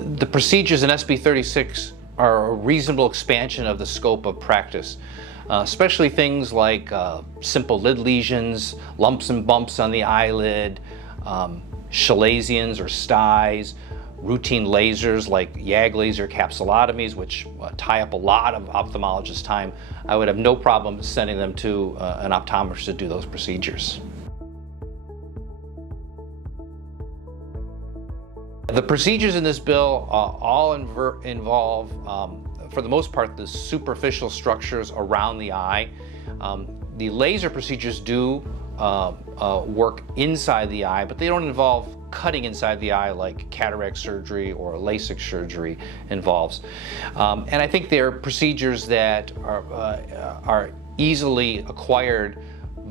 The procedures in SB 36 are a reasonable expansion of the scope of practice, especially things like simple lid lesions, lumps and bumps on the eyelid, chalazions or styes, routine lasers like YAG laser capsulotomies, which tie up a lot of ophthalmologist time. I would have no problem sending them to an optometrist to do those procedures. The procedures in this bill all involve, for the most part, the superficial structures around the eye. The laser procedures do work inside the eye, but they don't involve cutting inside the eye like cataract surgery or LASIK surgery involves. And I think they're procedures that are easily acquired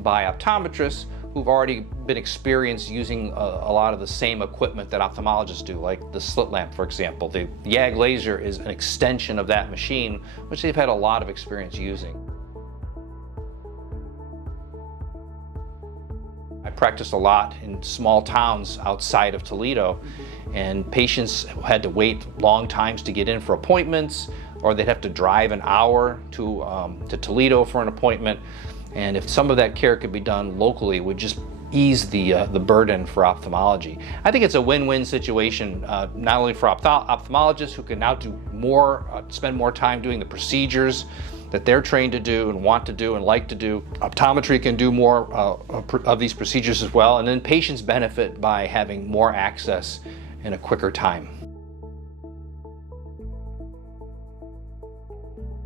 by optometrists who've already been experienced using a lot of the same equipment that ophthalmologists do, like the slit lamp, for example. The YAG laser is an extension of that machine, which they've had a lot of experience using. I practiced a lot in small towns outside of Toledo, and patients had to wait long times to get in for appointments, or they'd have to drive an hour to Toledo for an appointment. And if some of that care could be done locally, it would just ease the burden for ophthalmology. I think it's a win-win situation, not only for ophthalmologists who can now do more, spend more time doing the procedures that they're trained to do and want to do and like to do. Optometry can do more of these procedures as well, and then patients benefit by having more access in a quicker time.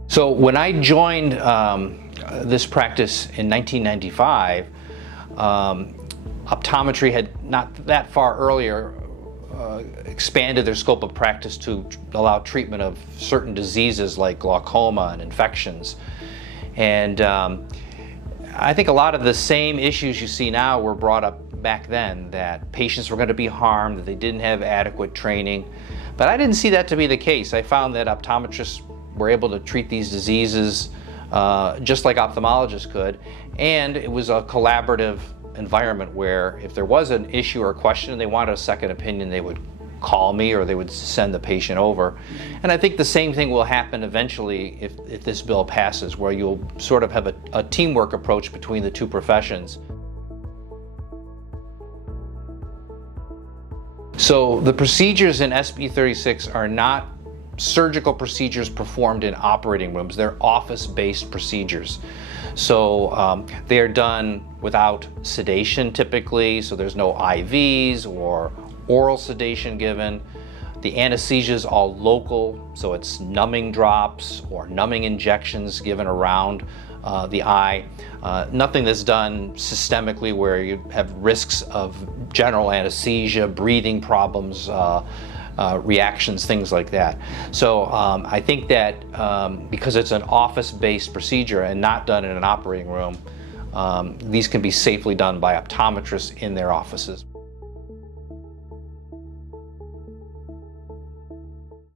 So when I joined this practice in 1995, optometry had not that far earlier expanded their scope of practice to allow treatment of certain diseases like glaucoma and infections. And I think a lot of the same issues you see now were brought up back then, that patients were going to be harmed, that they didn't have adequate training. But I didn't see that to be the case. I found that optometrists were able to treat these diseases just like ophthalmologists could, and it was a collaborative environment where if there was an issue or a question and they wanted a second opinion, they would call me or they would send the patient over. And I think the same thing will happen eventually if this bill passes, where you'll sort of have a teamwork approach between the two professions. So the procedures in SB 36 are not surgical procedures performed in operating rooms. They're office-based procedures. So they are done without sedation typically, so there's no IVs or oral sedation given. The anesthesia is all local, so it's numbing drops or numbing injections given around the eye. Nothing that's done systemically where you have risks of general anesthesia, breathing problems, reactions, things like that. So I think that because it's an office-based procedure and not done in an operating room, these can be safely done by optometrists in their offices.